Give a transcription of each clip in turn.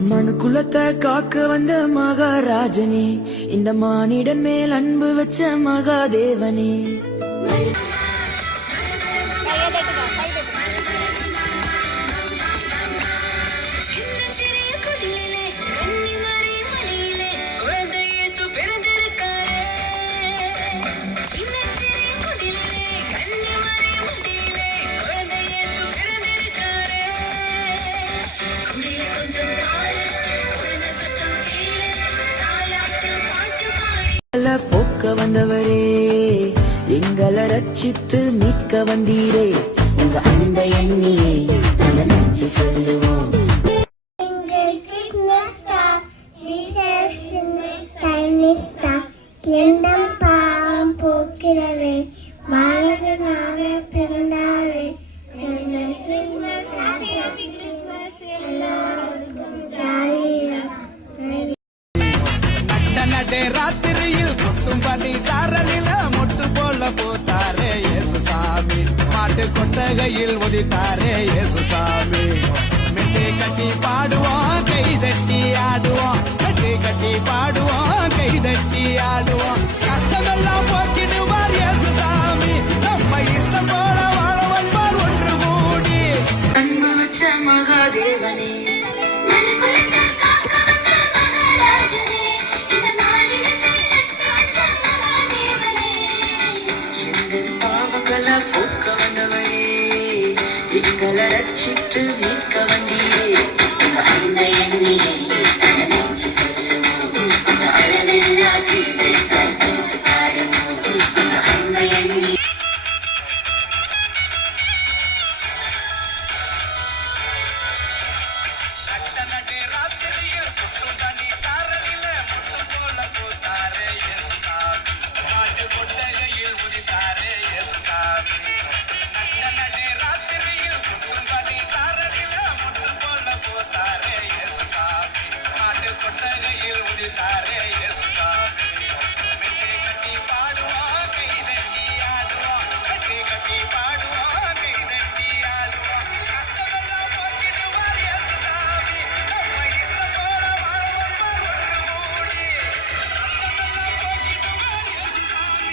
மனு குலத்தை காக்க வந்த மகாராஜனே, இந்த மானிடன் மேல் அன்பு வச்ச மகாதேவனே. போக்க வந்தவரே, எங்களை ரட்சித்து மீட்க வந்தீரே, உங்க அன்பை எண்ணியே நாங்கள் நன்றி சொல்லுவோம். போக்கிறவே பாலகனாக பிறந்தாரே, ராத்திரியில் கொட்டும் பனி சாரலில மொட்டு போல போத்தாரே இயேசுசாமி, மாட்டு கொட்டகையில் உதித்தாரே இயேசுசாமி. மெட்டி கட்டி பாடுவோம், கை தட்டி ஆடுவோம், மெட்டி கட்டி பாடுவோம், கை தட்டி ஆடுவோம். கஷ்டமெல்லாம் போக்கிடுவார் இயேசுசாமி, நம்ம இஷ்டம் போல வாழ வைப்பார் ஒன்று கூடி. அன்பு வச்ச மகாதேவனே, போக்க வந்தவரே, எங்களை ரட்சித்து மீட்க வந்தீரே, உங்க அன்பை எண்ணியே நாங்கள் நன்றி சொல்லுவோம். உங்க அளவில்லா கிருபை கருத்து பாடுவோம், உங்க அன்பை எண்ணி. சட்ட நடு ராத்திரியில் கொட்டும் பனி சாரலில மொட்டு போல போத்தாரே இயேசுசாமி, மாட்டு கொட்டகையில் உதித்தாரே இயேசுசாமி. நட்ட நடு ராத்திரியில் கொட்டும் பனி சாரலில மொட்டு போல போத்தாரே இயேசுசாமி, மாட்டு கொட்டகையில் உதித்தாரே இயேசுசாமி. மெட்டி கட்டி பாடுவோம், கை தட்டி ஆடுவோம், மெட்டி கட்டி பாடுவோம், கை தட்டி ஆடுவோம். கஷ்டமெல்லாம் போக்கிடுவார் இயேசுசாமி, நம்ம இஷ்டம் போல வாழ வைப்பார் ஒன்று கூடி. கஷ்டமெல்லாம் போக்கிடுவார் இயேசுசாமி,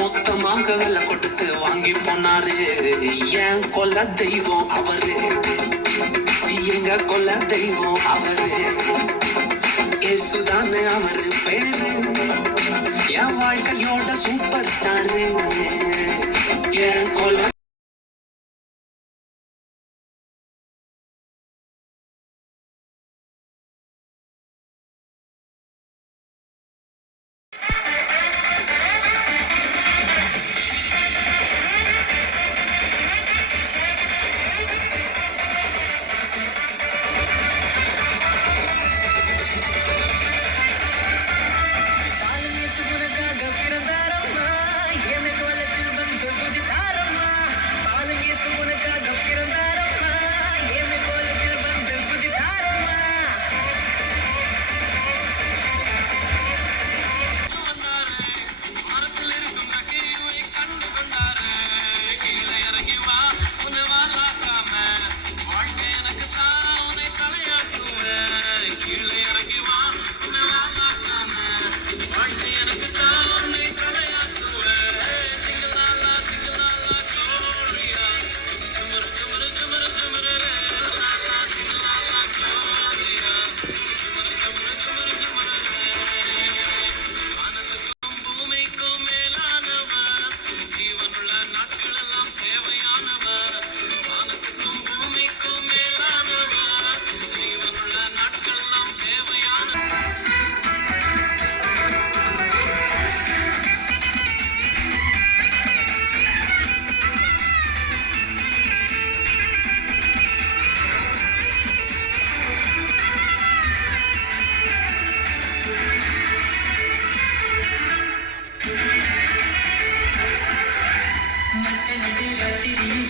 மொத்தமாக வெள்ள கொடுத்து வாங்கி போனாரு என் கொல்ல தெய்வம் அவரு, எங்க கொல்ல தெய்வம் அவரு, இயேசுதானே அவரு பேரு, என் வாழ்க்கையோட சூப்பர் ஸ்டாரு, என் கொல்ல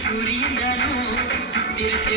சூரியன் தானோ திருட்டு